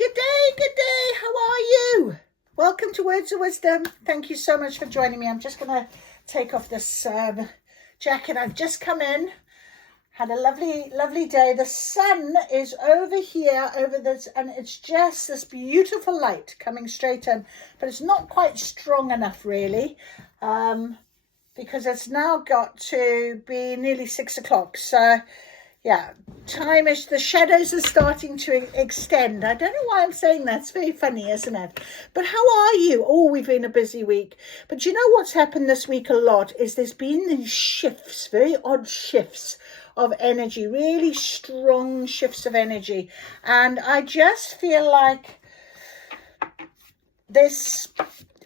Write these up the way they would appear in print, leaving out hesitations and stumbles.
Good day. How are you? Welcome to Words of Wisdom. Thank you so much for joining me. I'm just going to take off this jacket. I've just come in. Had a lovely day. The sun is over here, over this, and it's just this beautiful light coming straight in. But it's not quite strong enough, really, because it's now got to be nearly 6 o'clock. So, yeah, time is, the shadows are starting to extend. I don't know why I'm saying that. It's very funny, isn't it? But how are you? Oh, we've been a busy week. But you know what's happened this week a lot is there's been these shifts, very odd shifts of energy, really strong shifts of energy. And I just feel like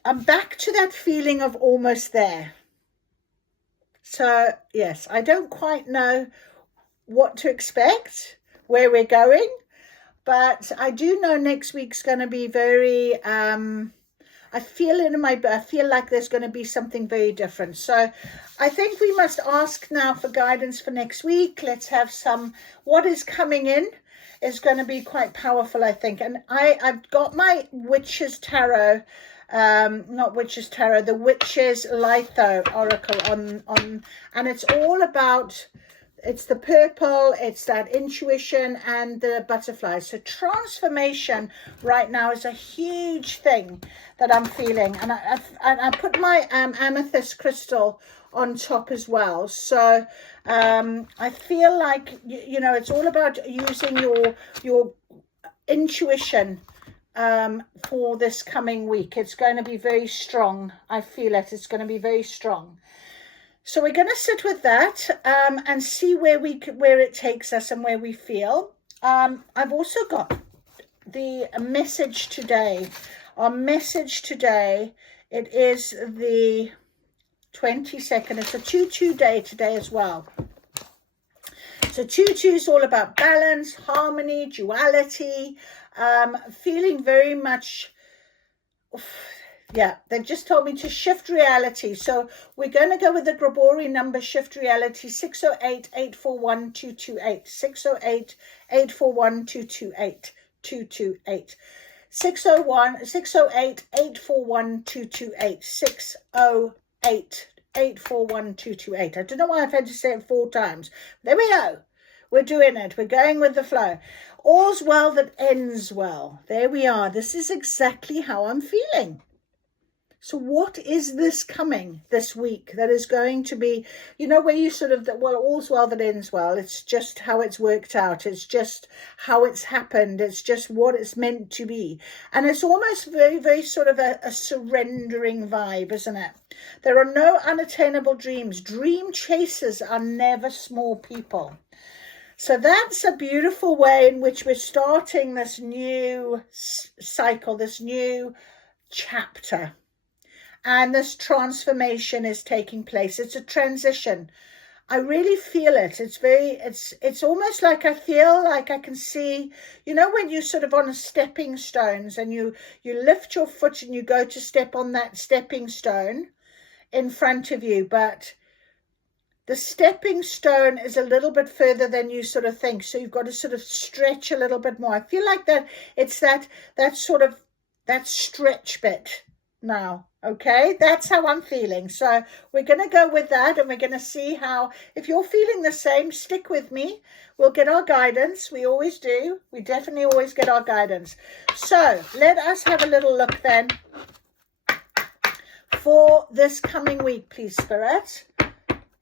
I'm back to that feeling of almost there. So, yes, I don't quite know what to expect, where we're going, but I do know next week's going to be very I feel like there's going to be something very different. So I think we must ask now for guidance for next week. Let's have what is coming in is going to be quite powerful, I think. And I've got my Witches Tarot, not Witches Tarot, the Witches Litho Oracle on, and it's all about, it's the purple, it's that intuition and the butterflies. So transformation right now is a huge thing that I'm feeling. And I put my amethyst crystal on top as well. So I feel like, you know, it's all about using your intuition for this coming week. It's going to be very strong. I feel it. It's going to be very strong. So we're going to sit with that and see where it takes us and where we feel. I've also got the message today. Our message today, it is the 22nd. It's a 2-2 day today as well. So 2-2 is all about balance, harmony, duality, feeling very much... Yeah, they've just told me to shift reality. So we're going to go with the Grabori number, shift reality, 608-841-228. 608-841-228. 228. 608-841-228. 608-841-228. I don't know why I've had to say it 4 times. There we go. We're doing it. We're going with the flow. All's well that ends well. There we are. This is exactly how I'm feeling. So what is this coming this week that is going to be, you know, where you sort of, well, all's well that ends well. It's just how it's worked out. It's just how it's happened. It's just what it's meant to be. And it's almost very, very sort of a surrendering vibe, isn't it? There are no unattainable dreams. Dream chasers are never small people. So that's a beautiful way in which we're starting this new cycle, this new chapter. And this transformation is taking place. It's a transition. I really feel it. It's almost like I feel like I can see, you know, when you're sort of on a stepping stones and you lift your foot and you go to step on that stepping stone in front of you, but the stepping stone is a little bit further than you sort of think. So you've got to sort of stretch a little bit more. I feel like that it's that sort of, that stretch bit now. Okay, that's how I'm feeling. So we're going to go with that, and we're going to see how, if you're feeling the same, stick with me. We'll get our guidance. We always do. We definitely always get our guidance. So let us have a little look then for this coming week, please, Spirit.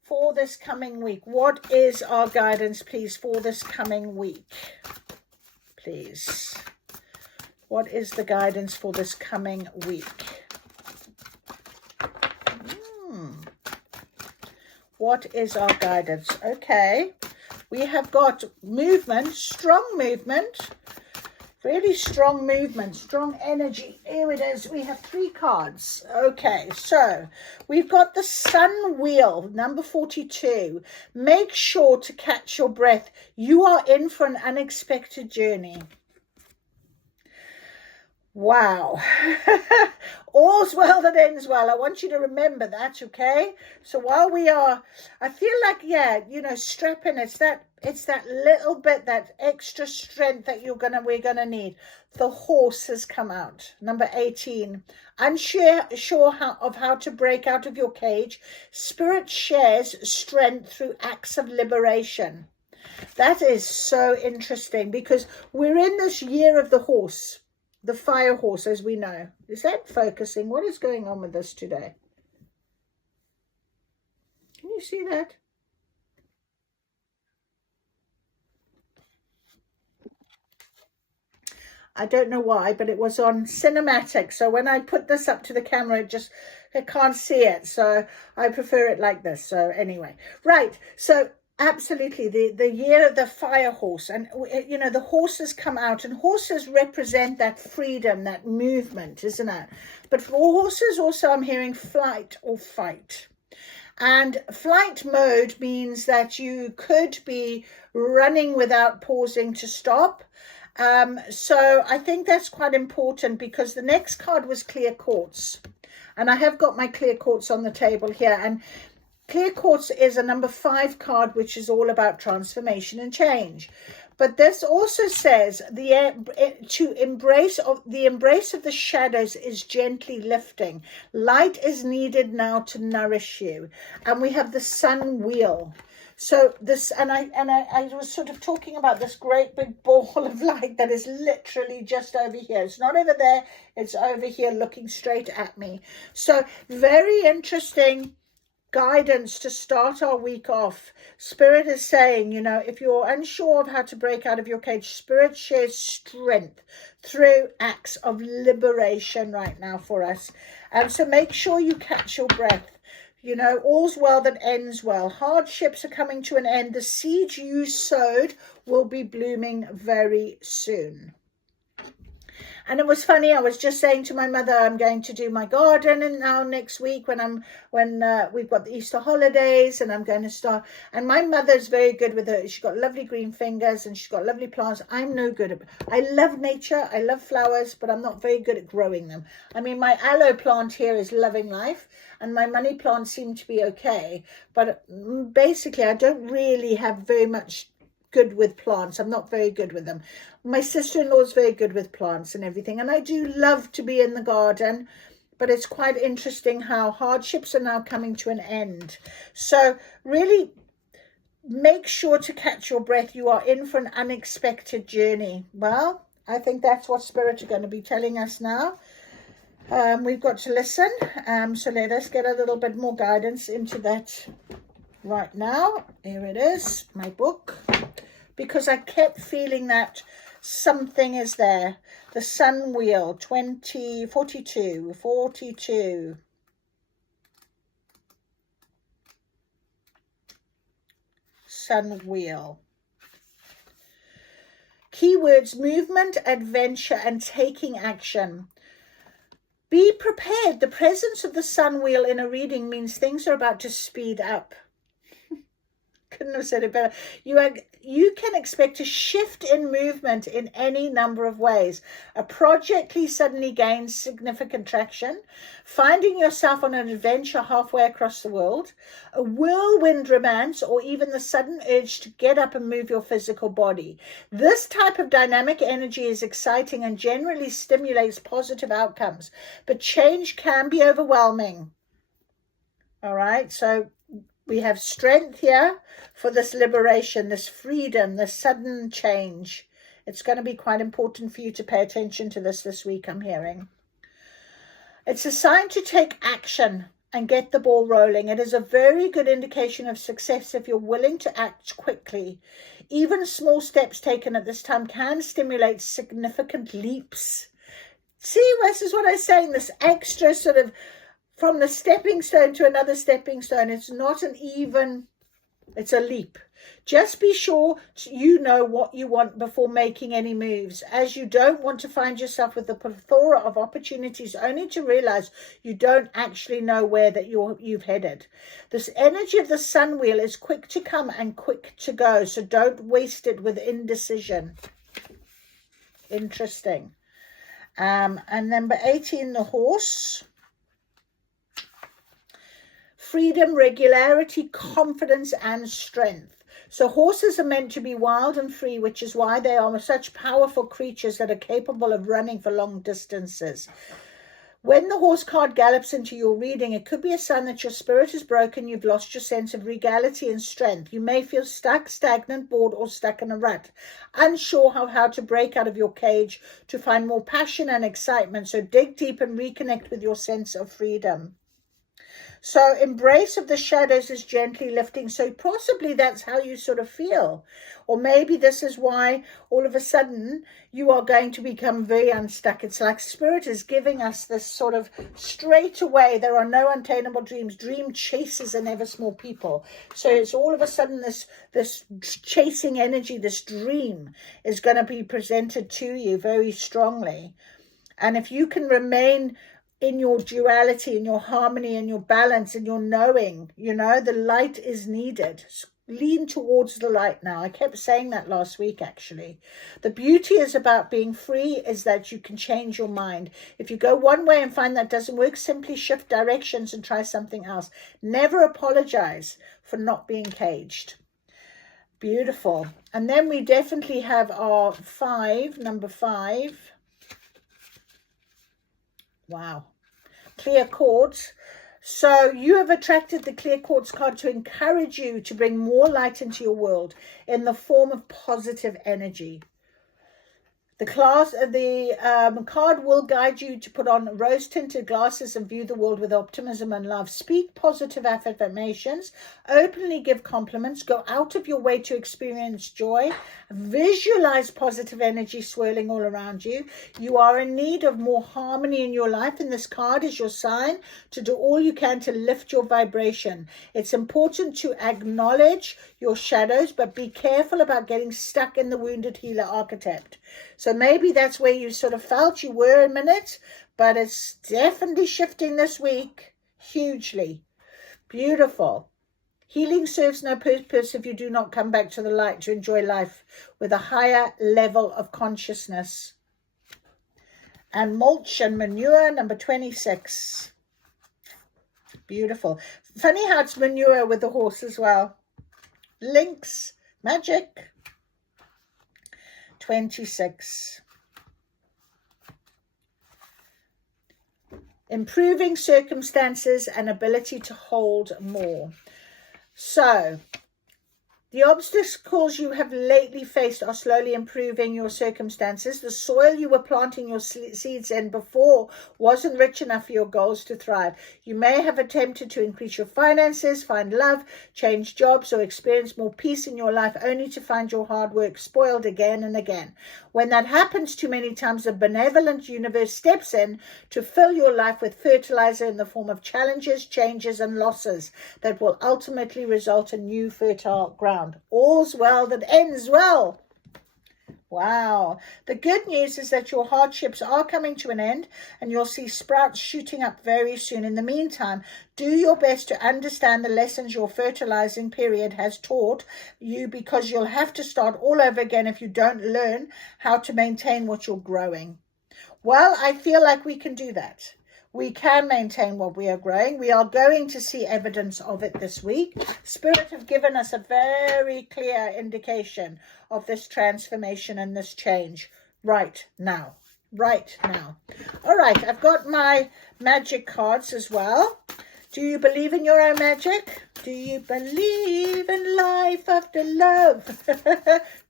For this coming week, what is our guidance, please, for this coming week? Please. What is the guidance for this coming week? What is our guidance? Okay, we have got movement, strong movement, really strong movement, strong energy. Here it is. We have 3 cards. Okay, so we've got the Sun Wheel, number 42. Make sure to catch your breath. You are in for an unexpected journey. Wow. All's well that ends well. I want you to remember that, okay? So while we are, I feel like, yeah, you know, strapping, it's that It's that little bit, that extra strength that we're gonna need. The horse has come out. Number 18. Unsure of how to break out of your cage, Spirit shares strength through acts of liberation. That is so interesting, because we're in this year of the horse, the fire horse, as we know. Is that focusing? What is going on with this today? Can you see that? I don't know why, but it was on cinematic. So when I put this up to the camera, I can't see it. So I prefer it like this. So anyway, right. So absolutely, the year of the fire horse, and you know, the horses come out, and horses represent that freedom, that movement, isn't it? But for horses also, I'm hearing flight or fight. And flight mode means that you could be running without pausing to stop. So I think that's quite important, because the next card was clear quartz, and I have got my clear quartz on the table here. And clear quartz is a number 5 card, which is all about transformation and change. But this also says the embrace of the shadows is gently lifting. Light is needed now to nourish you. And we have the sun wheel. So this, and I was sort of talking about this great big ball of light that is literally just over here. It's not over there, it's over here looking straight at me. So very interesting guidance to start our week off. Spirit is saying, you know, if you're unsure of how to break out of your cage, Spirit shares strength through acts of liberation right now for us. And so make sure you catch your breath. You know, all's well that ends well. Hardships are coming to an end. The seed you sowed will be blooming very soon. And it was funny, I was just saying to my mother, I'm going to do my garden and now next week when we've got the Easter holidays, and I'm going to start. And my mother's very good with it. She's got lovely green fingers and she's got lovely plants. I'm no good at it. I love nature, I love flowers, but I'm not very good at growing them. I mean, my aloe plant here is loving life, and my money plants seem to be okay. But basically, I don't really have very much good with plants. I'm not very good with them. My sister-in-law is very good with plants and everything, and I do love to be in the garden, but it's quite interesting how hardships are now coming to an end. So really make sure to catch your breath. You are in for an unexpected journey. Well, I think that's what Spirit are going to be telling us now. We've got to listen. So let us get a little bit more guidance into that right now. Here it is, my book, because I kept feeling that something is there. The sun wheel, 42. Sun wheel. Keywords: movement, adventure, and taking action. Be prepared. The presence of the sun wheel in a reading means things are about to speed up. Couldn't have said it better. You can expect a shift in movement in any number of ways. A project suddenly gains significant traction. Finding yourself on an adventure halfway across the world. A whirlwind romance, or even the sudden urge to get up and move your physical body. This type of dynamic energy is exciting and generally stimulates positive outcomes. But change can be overwhelming. All right, so we have strength here for this liberation, this freedom, this sudden change. It's going to be quite important for you to pay attention to this week, I'm hearing. It's a sign to take action and get the ball rolling. It is a very good indication of success if you're willing to act quickly. Even small steps taken at this time can stimulate significant leaps. See, this is what I'm saying, this extra sort of from the stepping stone to another stepping stone. It's not an even, it's a leap. Just be sure you know what you want before making any moves, as you don't want to find yourself with a plethora of opportunities only to realize you don't actually know where that you've headed. This energy of the sun wheel is quick to come and quick to go, so don't waste it with indecision. Interesting. And number 18, the horse. Freedom, regularity, confidence, and strength. So horses are meant to be wild and free, which is why they are such powerful creatures that are capable of running for long distances. When the horse card gallops into your reading, it could be a sign that your spirit is broken, you've lost your sense of regality and strength. You may feel stuck, stagnant, bored, or stuck in a rut, unsure of how to break out of your cage to find more passion and excitement. So dig deep and reconnect with your sense of freedom. So embrace of the shadows is gently lifting. So possibly that's how you sort of feel. Or maybe this is why all of a sudden you are going to become very unstuck. It's like Spirit is giving us this sort of straight away. There are no unattainable dreams. Dream chasers are never small people. So it's all of a sudden this chasing energy, this dream is going to be presented to you very strongly. And if you can remain in your duality, in your harmony, in your balance, in your knowing, the light is needed. Lean towards the light now. I kept saying that last week, actually. The beauty is about being free is that you can change your mind. If you go one way and find that doesn't work, simply shift directions and try something else. Never apologize for not being caged. Beautiful. And then we definitely have our number 5. Wow. Clear quartz. So you have attracted the clear quartz card to encourage you to bring more light into your world in the form of positive energy. The card will guide you to put on rose-tinted glasses and view the world with optimism and love. Speak positive affirmations, openly give compliments, go out of your way to experience joy, visualize positive energy swirling all around you. You are in need of more harmony in your life, and this card is your sign to do all you can to lift your vibration. It's important to acknowledge your shadows, but be careful about getting stuck in the wounded healer archetype. So maybe that's where you sort of felt you were a minute, but it's definitely shifting this week hugely. Beautiful. Healing serves no purpose if you do not come back to the light to enjoy life with a higher level of consciousness. And mulch and manure, number 26. Beautiful. Funny how it's manure with the horse as well. Links, magic. 26. Improving circumstances and ability to hold more. So, the obstacles you have lately faced are slowly improving your circumstances. The soil you were planting your seeds in before wasn't rich enough for your goals to thrive. You may have attempted to increase your finances, find love, change jobs, or experience more peace in your life, only to find your hard work spoiled again and again. When that happens too many times, the benevolent universe steps in to fill your life with fertilizer in the form of challenges, changes, and losses that will ultimately result in new fertile ground. All's well that ends well. Wow. The good news is that your hardships are coming to an end and you'll see sprouts shooting up very soon. In the meantime, do your best to understand the lessons your fertilizing period has taught you, because you'll have to start all over again if you don't learn how to maintain what you're growing. Well, I feel like we can do that. We can maintain what we are growing. We are going to see evidence of it this week. Spirit have given us a very clear indication of this transformation and this change right now. Right now. All right, I've got my magic cards as well. Do you believe in your own magic? Do you believe in life after love?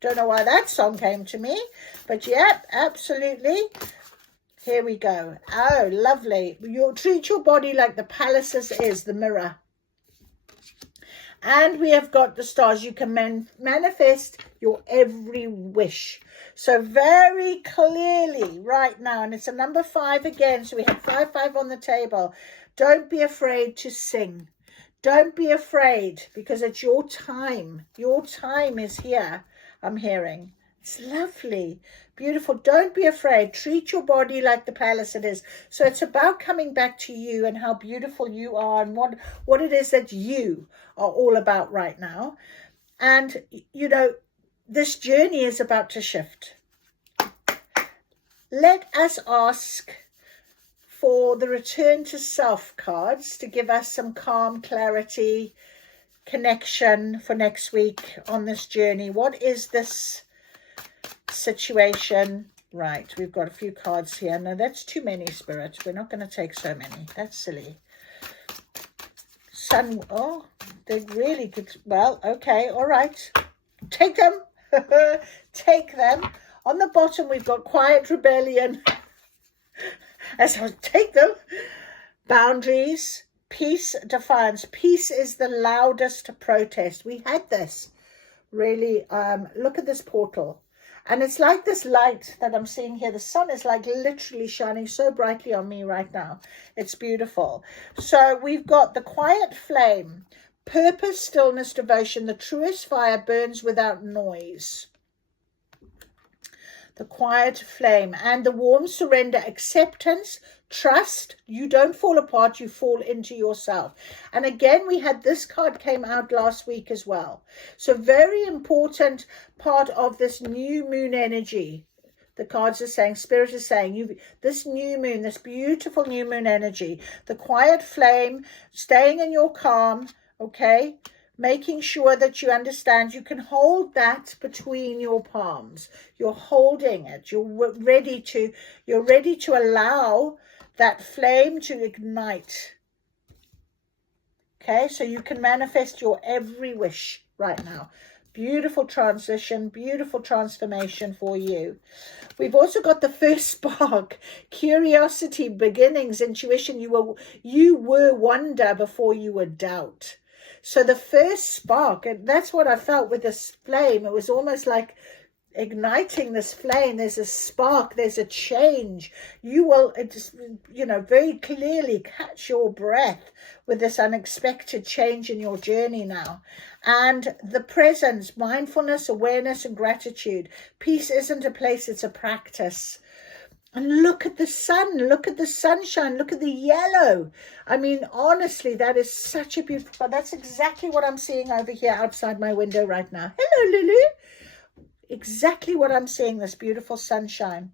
Don't know why that song came to me, but yep, absolutely. Here we go. Oh, lovely. You'll treat your body like the palace is, the mirror. And we have got the stars. You can manifest your every wish. So very clearly right now, and it's a number 5 again. So we have 5 on the table. Don't be afraid to sing. Don't be afraid, because it's your time. Your time is here, I'm hearing. It's lovely. Beautiful. Don't be afraid. Treat your body like the palace it is. So it's about coming back to you and how beautiful you are and what it is that you are all about right now. And, this journey is about to shift. Let us ask for the return to self cards to give us some calm, clarity, connection for next week on this journey? What is this situation? Right, we've got a few cards here. No, that's too many, Spirit. We're not going to take so many. That's silly. Sun, oh, they really good. Well, okay, all right. Take them. Take them. On the bottom, we've got quiet rebellion. As I take them. Boundaries. Peace, defiance. Peace is the loudest protest. We had this. Really, look at this portal. And it's like this light that I'm seeing here. The sun is like literally shining so brightly on me right now. It's beautiful. So we've got the quiet flame, purpose, stillness, devotion. The truest fire burns without noise. The quiet flame and the warm surrender, acceptance, trust. You don't fall apart, you fall into yourself. And again, we had this card came out last week as well. So very important part of this new moon energy. The cards are saying, Spirit is saying, this new moon, this beautiful new moon energy, the quiet flame, staying in your calm, okay? Making sure that you understand you can hold that between your palms. You're holding it. You're ready to allow that flame to ignite. Okay, so you can manifest your every wish right now. Beautiful transition, beautiful transformation for you. We've also got the first spark, curiosity, beginnings, intuition. You were wonder before you were doubt. So the first spark, and that's what I felt with this flame. It was almost like igniting this flame. There's a spark, there's a change. You will, very clearly catch your breath with this unexpected change in your journey now. And the presence, mindfulness, awareness, and gratitude. Peace isn't a place, it's a practice. And look at the sun, look at the sunshine, look at the yellow. I mean, honestly, that is such a beautiful, that's exactly what I'm seeing over here outside my window right now. Hello, Lulu. Exactly what I'm seeing, this beautiful sunshine.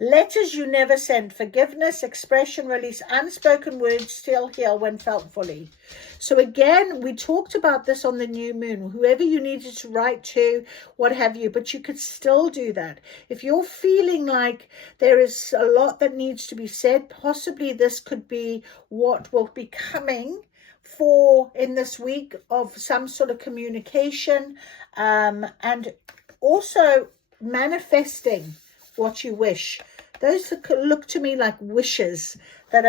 Letters you never sent, forgiveness, expression, release, unspoken words still heal when felt fully. So again, we talked about this on the new moon, whoever you needed to write to, what have you, but you could still do that. If you're feeling like there is a lot that needs to be said, possibly this could be what will be coming for in this week of some sort of communication, and also manifesting what you wish. Those look to me like wishes that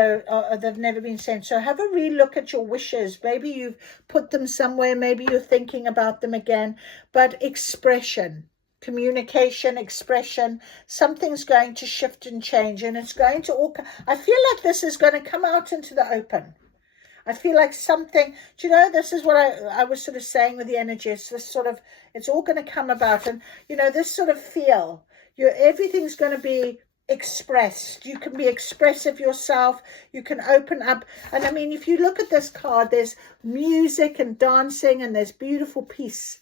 have never been sent. So have a relook at your wishes. Maybe you've put them somewhere. Maybe you're thinking about them again. But expression, communication, expression, something's going to shift and change. And it's going to all... I feel like this is going to come out into the open. I feel like something, do you know, this is what I was sort of saying with the energy. It's this sort of, it's all going to come about. And, this sort of feel... everything's going to be expressed. You can be expressive yourself. You can open up. And I mean, if you look at this card, there's music and dancing and there's beautiful peace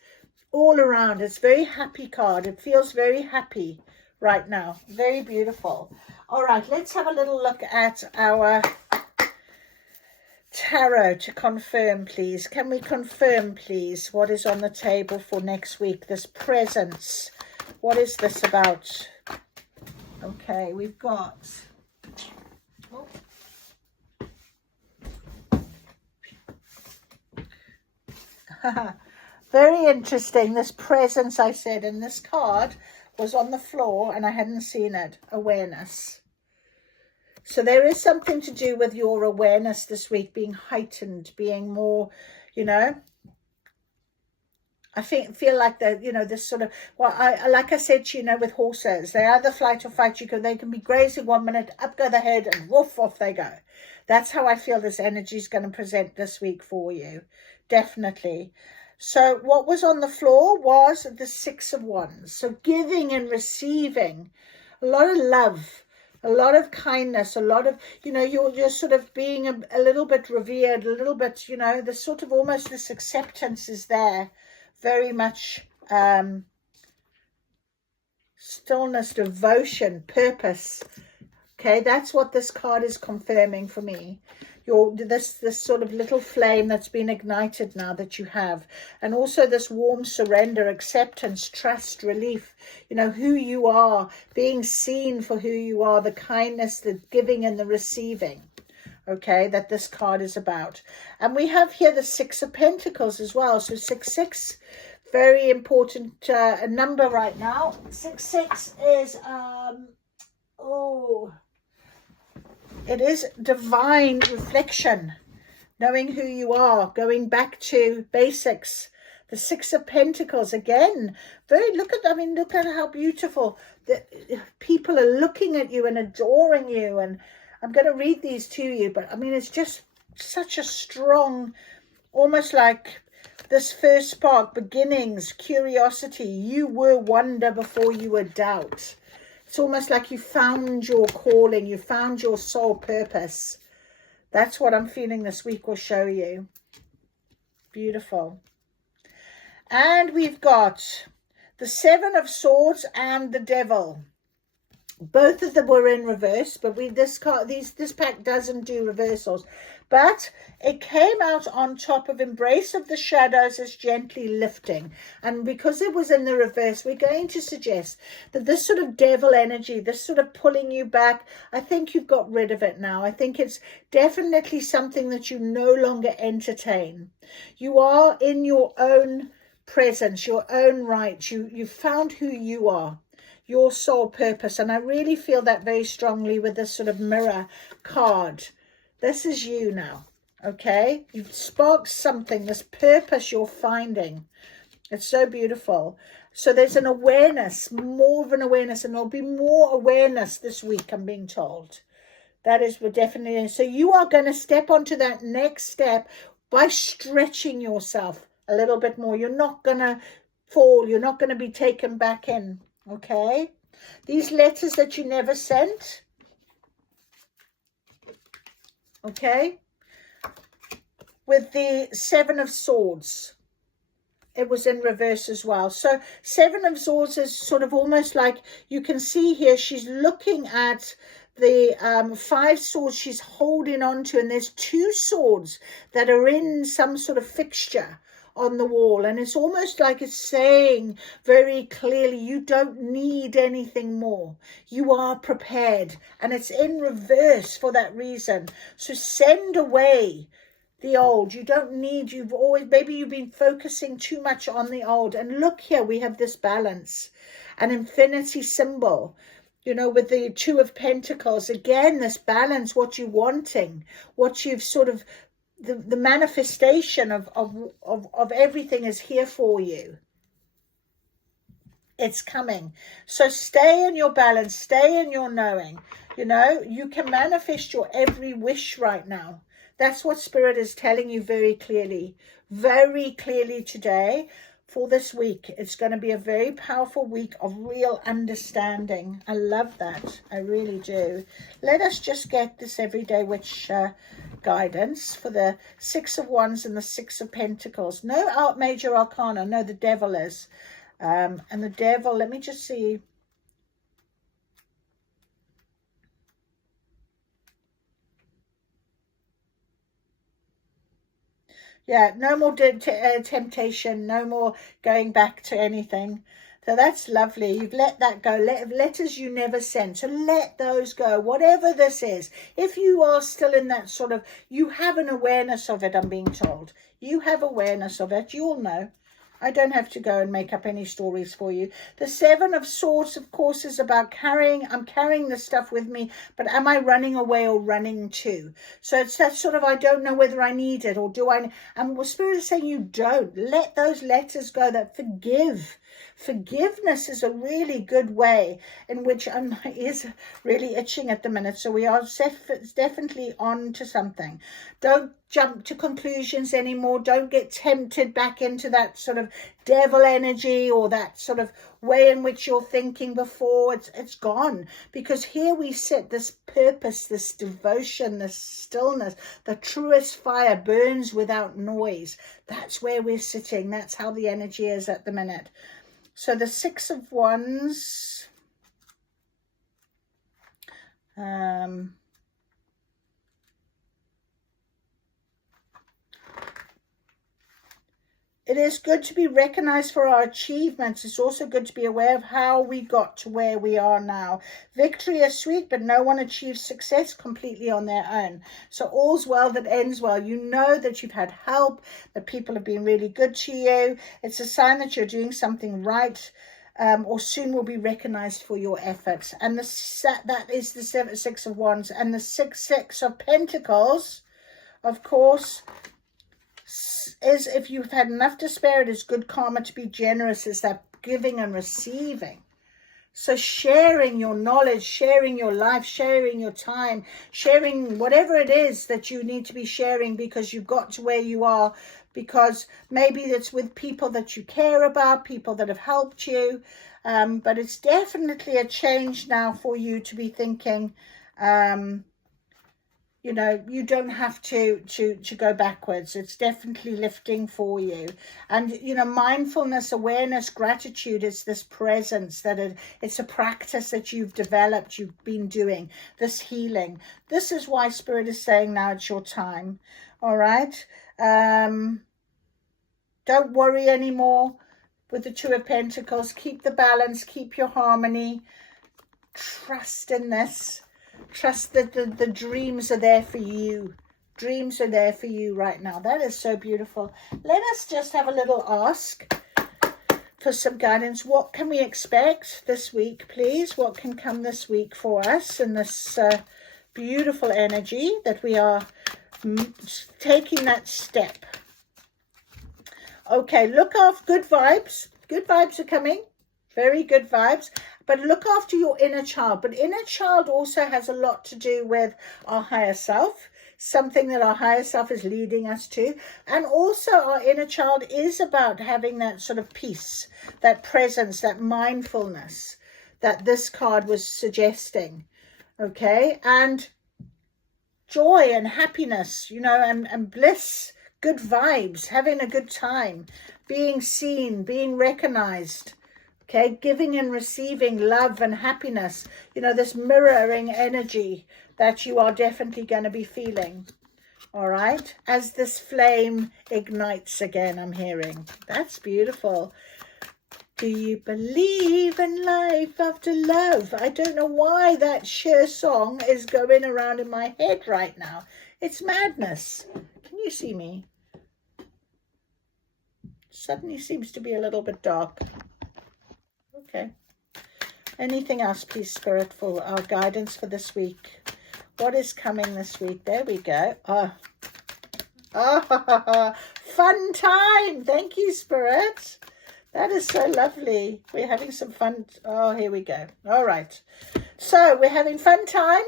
all around. It's a very happy card. It feels very happy right now. Very beautiful. All right, let's have a little look at our tarot to confirm, please. Can we confirm, please, what is on the table for next week? This presence. What is this about? Okay, we've got... Very interesting. This presence, I said, and this card was on the floor and I hadn't seen it. Awareness. So there is something to do with your awareness this week being heightened, being more, I feel like that, this sort of, well, like I said to with horses, they either flight or fight. They can be grazing 1 minute, up go the head, and woof, off they go. That's how I feel this energy is going to present this week for you. Definitely. So what was on the floor was the 6 of Wands. So giving and receiving, a lot of love, a lot of kindness, a lot of, you're sort of being a little bit revered, a little bit, the sort of almost this acceptance is there. Very much stillness, devotion, purpose. Okay, that's what this card is confirming for me. this sort of little flame that's been ignited now that you have, and also this warm surrender, acceptance, trust, relief, you know, who you are, being seen for who you are, the kindness, the giving and the receiving, okay, that this card is about. And we have here the Six of Pentacles as well. So 6-6, very important number right now. 6-6 is it is divine reflection, knowing who you are, going back to basics. The Six of Pentacles again, look at how beautiful the people are looking at you and adoring you. And I'm going to read these to you, but I mean, it's just such a strong, almost like this first spark, beginnings, curiosity. You were wonder before you were doubt. It's almost like you found your calling, you found your soul purpose. That's what I'm feeling this week will show you. Beautiful. And we've got the Seven of Swords and the Devil. Both of them were in reverse, but this pack doesn't do reversals. But it came out on top of Embrace of the Shadows as gently lifting. And because it was in the reverse, we're going to suggest that this sort of devil energy, this sort of pulling you back, I think you've got rid of it now. I think it's definitely something that you no longer entertain. You are in your own presence, your own right. You found who you are, your soul purpose. And I really feel that very strongly with this sort of mirror card. This is you now, okay? You've sparked something, this purpose you're finding. It's so beautiful. So there's an awareness, more of an awareness, and there'll be more awareness this week, I'm being told. That is definitely. So you are going to step onto that next step by stretching yourself a little bit more. You're not going to fall. You're not going to be taken back in, okay? These letters that you never sent, okay, with the Seven of Swords, it was in reverse as well. So Seven of Swords is sort of almost like, you can see here, she's looking at the 5 swords she's holding on to, and there's 2 swords that are in some sort of fixture on the wall, and it's almost like it's saying very clearly, you don't need anything more, you are prepared. And it's in reverse for that reason. So send away the old. You don't need, maybe you've been focusing too much on the old. And look here, we have this balance, an infinity symbol, you know, with the Two of Pentacles. Again, this balance, what you're wanting, what you've sort of, the manifestation of everything is here for you. It's coming. So stay in your balance, stay in your knowing. You know, you can manifest your every wish right now. That's what Spirit is telling you very clearly today. For this week, it's going to be a very powerful week of real understanding. I love that. I really do. Let us just get this everyday witch guidance for the Six of Wands and the Six of Pentacles. No major arcana. No, the Devil is. And the Devil, let me just see. Yeah, no more temptation, no more going back to anything. So that's lovely. You've let that go. Letters you never sent. So let those go. Whatever this is, if you are still in that sort of, you have an awareness of it, I'm being told. You have awareness of it. You'll know. I don't have to go and make up any stories for you. The Seven of Swords, of course, is about I'm carrying this stuff with me, but am I running away or running to? So it's that sort of, I don't know whether I need it or do I. And Spirit is saying you don't. Let those letters go, that forgive. Forgiveness is a really good way in which is really itching at the minute. So we are definitely on to something. Don't jump to conclusions anymore. Don't get tempted back into that sort of devil energy or that sort of way in which you're thinking before. It's gone, because here we sit, this purpose, this devotion, this stillness, the truest fire burns without noise. That's where we're sitting. That's how the energy is at the minute. So the Six of Wands, It is good to be recognized for our achievements. It's also good to be aware of how we got to where we are now. Victory is sweet, but no one achieves success completely on their own. So all's well that ends well. You know that you've had help, that people have been really good to you. It's a sign that you're doing something right. Or soon will be recognized for your efforts. And that is the Six of Wands. And the Six of Pentacles, of course, is if you've had enough to spare, it is good karma to be generous. Is that giving and receiving. So sharing your knowledge, sharing your life, sharing your time, sharing whatever it is that you need to be sharing because you've got to where you are, because maybe it's with people that you care about, people that have helped you. But it's definitely a change now for you to be thinking, you know, you don't have to go backwards. It's definitely lifting for you. And, you know, mindfulness, awareness, gratitude is this presence that it's a practice that you've developed, you've been doing, this healing. This is why Spirit is saying now it's your time. All right. Don't worry anymore with the Two of Pentacles. Keep the balance, keep your harmony. Trust in this. Trust that the dreams are there for you. Dreams are there for you right now. That is so beautiful. Let us just have a little ask for some guidance. What can we expect this week, please? What can come this week for us in this beautiful energy that we are taking that step? Okay, look after good vibes. Good vibes are coming. Very good vibes. But look after your inner child. But inner child also has a lot to do with our higher self. Something that our higher self is leading us to. And also our inner child is about having that sort of peace, that presence, that mindfulness that this card was suggesting. Okay. And joy and happiness, you know, and bliss, good vibes, having a good time, being seen, being recognized. Okay, giving and receiving love and happiness. You know, this mirroring energy that you are definitely going to be feeling. All right, as this flame ignites again, I'm hearing. That's beautiful. Do you believe in life after love? I don't know why that Cher song is going around in my head right now. It's madness. Can you see me? Suddenly seems to be a little bit dark. Okay. Anything else, please, Spirit, for our guidance for this week? What is coming this week? There we go. Fun time. Thank you, Spirit. That is so lovely. We're having some fun. Oh, here we go. All right. So we're having fun time.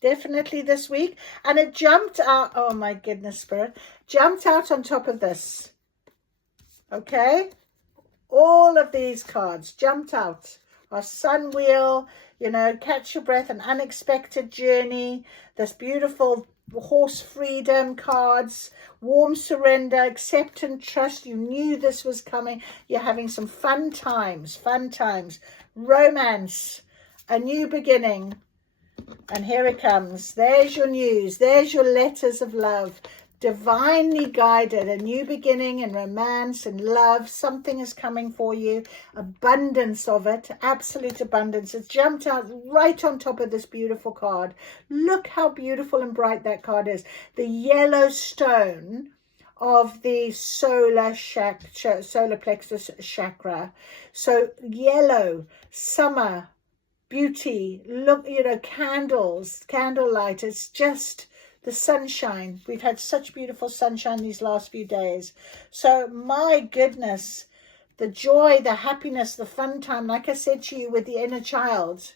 Definitely this week. And it jumped out. Oh, my goodness, Spirit. Jumped out on top of this. Okay. All of these cards jumped out. Our sun wheel, you know, catch your breath, an unexpected journey, this beautiful horse freedom cards, warm surrender, accept and trust. You knew this was coming. You're having some fun times, romance, a new beginning. And here it comes. There's your news. There's your letters of love. Divinely guided, a new beginning in romance and love. Something is coming for you. Abundance of it, absolute abundance. It's jumped out right on top of this beautiful card. Look how beautiful and bright that card is. The yellow stone of the solar plexus chakra. So yellow, summer, beauty. Look, you know, candles, candlelight. It's just the sunshine. We've had such beautiful sunshine these last few days. So my goodness, the joy, the happiness, the fun time, like I said to you with the inner child.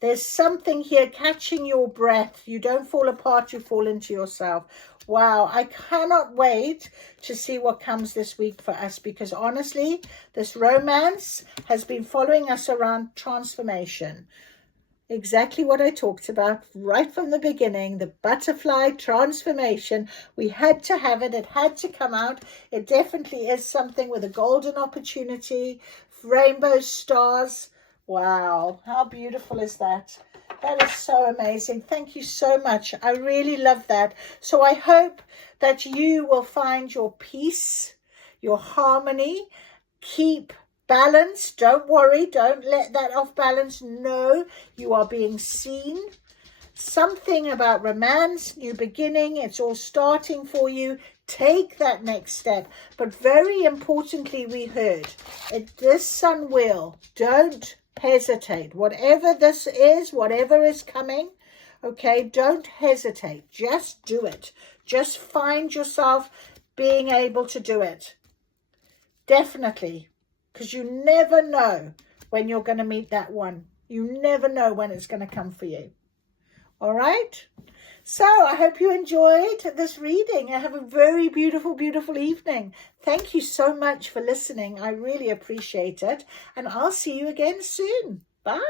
There's something here catching your breath. You don't fall apart, you fall into yourself. Wow, I cannot wait to see what comes this week for us, because honestly, this romance has been following us around. Transformation. Exactly what I talked about right from the beginning, the butterfly transformation. We had to have it. It had to come out. It definitely is something with a golden opportunity, rainbow stars. Wow, how beautiful is that? That is so amazing. Thank you so much. I really love that. So I hope that you will find your peace, your harmony. Keep balance. Don't worry. Don't let that off balance. No, you are being seen. Something about romance, new beginning. It's all starting for you. Take that next step. But very importantly, we heard this sun wheel. Don't hesitate. Whatever this is, whatever is coming, okay, don't hesitate. Just do it. Just find yourself being able to do it. Definitely. Because you never know when you're going to meet that one. You never know when it's going to come for you. All right? So I hope you enjoyed this reading. I have a very beautiful, beautiful evening. Thank you so much for listening. I really appreciate it. And I'll see you again soon. Bye.